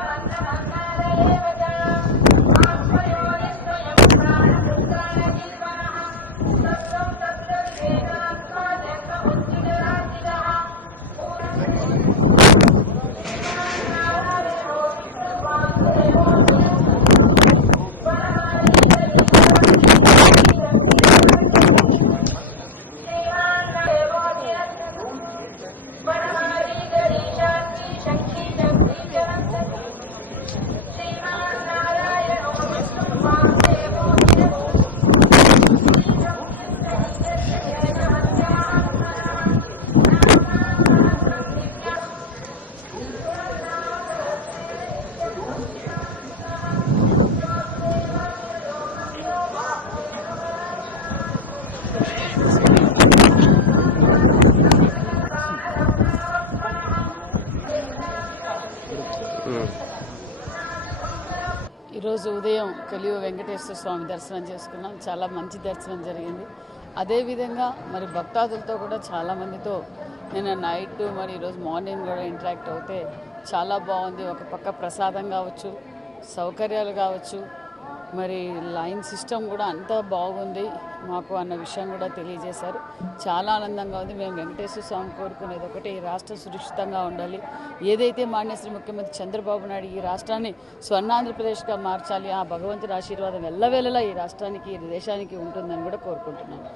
வந்த மன்னாரையே うん。ఈరోజు ఉదయం కలియు వెంకటేశ్వర స్వామి దర్శనం చేసుకున్నాం. చాలా మంచి దర్శనం జరిగింది. అదేవిధంగా మరి భక్తాదులతో కూడా చాలామందితో నేను నైట్ మరి ఈరోజు మార్నింగ్ కూడా ఇంటరాక్ట్ అవుతే చాలా బాగుంది. ఒక పక్క ప్రసాదం కావచ్చు సౌకర్యాలు కావచ్చు మరి లైన్ సిస్టమ్ కూడా అంత బాగుంది మాకు అన్న విషయం కూడా తెలియజేశారు. చాలా ఆనందంగా ఉంది. మేము వెంకటేశ్వర స్వామి కోరుకునేది ఒకటి ఈ రాష్ట్రం సురక్షితంగా ఉండాలి. ఏదైతే మాన్యశ్రీ ముఖ్యమంత్రి చంద్రబాబు నాయుడు ఈ రాష్ట్రాన్ని స్వర్ణాంధ్రప్రదేశ్గా మార్చాలి ఆ భగవంతుడి ఆశీర్వాదం ఎల్లవేళలా ఈ రాష్ట్రానికి ఈ దేశానికి ఉంటుందని కూడా కోరుకుంటున్నాను.